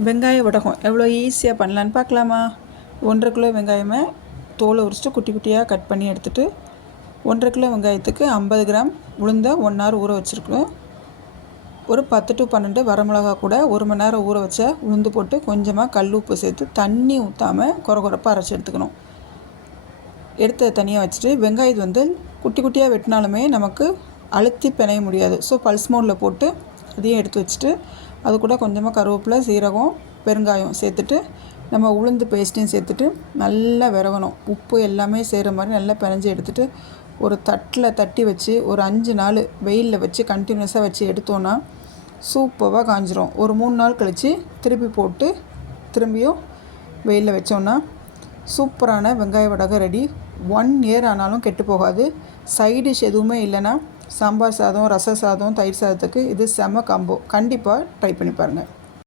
வெங்காய வடகம் எவ்வளோ ஈஸியாக பண்ணலான்னு பார்க்கலாமா? 1 கிலோ வெங்காயமே தோலை உரிச்சிட்டு குட்டி குட்டியாக கட் பண்ணி எடுத்துகிட்டு 1 கிலோ வெங்காயத்துக்கு 50 கிராம் உளுந்த 1 ஹவர் ஊற வச்சுருக்கணும். ஒரு 10 to 12 வரமிளகா கூட 1 மணி நேரம் ஊற வச்ச உளுந்து போட்டு கொஞ்சமாக கல் உப்பு சேர்த்து தண்ணி ஊற்றாமல் கொரகொரப்பாக அரைச்சி எடுத்துக்கணும். எடுத்த தனியாக வச்சுட்டு வெங்காயத்தை குட்டி குட்டியாக வெட்டினாலுமே நமக்கு அழுத்தி பிணைய முடியாது. ஸோ பல்ஸ் மோடில் போட்டு அதையும் எடுத்து வச்சுட்டு அது கூட கொஞ்சமாக கருவேப்பிலை, சீரகம், பெருங்காயம் சேர்த்துட்டு நம்ம உளுந்து பேஸ்ட்டையும் சேர்த்துட்டு நல்லா விரவணும். உப்பு எல்லாமே செய்கிற மாதிரி நல்லா பிணைஞ்சி எடுத்துகிட்டு ஒரு தட்டில் தட்டி வச்சு ஒரு 5 நாள் வெயிலில் வச்சு கண்டினியூஸாக வச்சு எடுத்தோன்னா சூப்பராக காஞ்சிரும். ஒரு 3 நாள் கழித்து திருப்பி போட்டு திரும்பியும் வெயிலில் வச்சோன்னா சூப்பரான வெங்காய வடகம் ரெடி. 1 இயர் ஆனாலும் கெட்டு போகாது. சைட் டிஷ் எதுவுமே இல்லைன்னா சாம்பார் சாதம், ரச சாதம், தயிர் சாதத்துக்கு இது செம காம்போ. கண்டிப்பாக ட்ரை பண்ணி பாருங்கள்.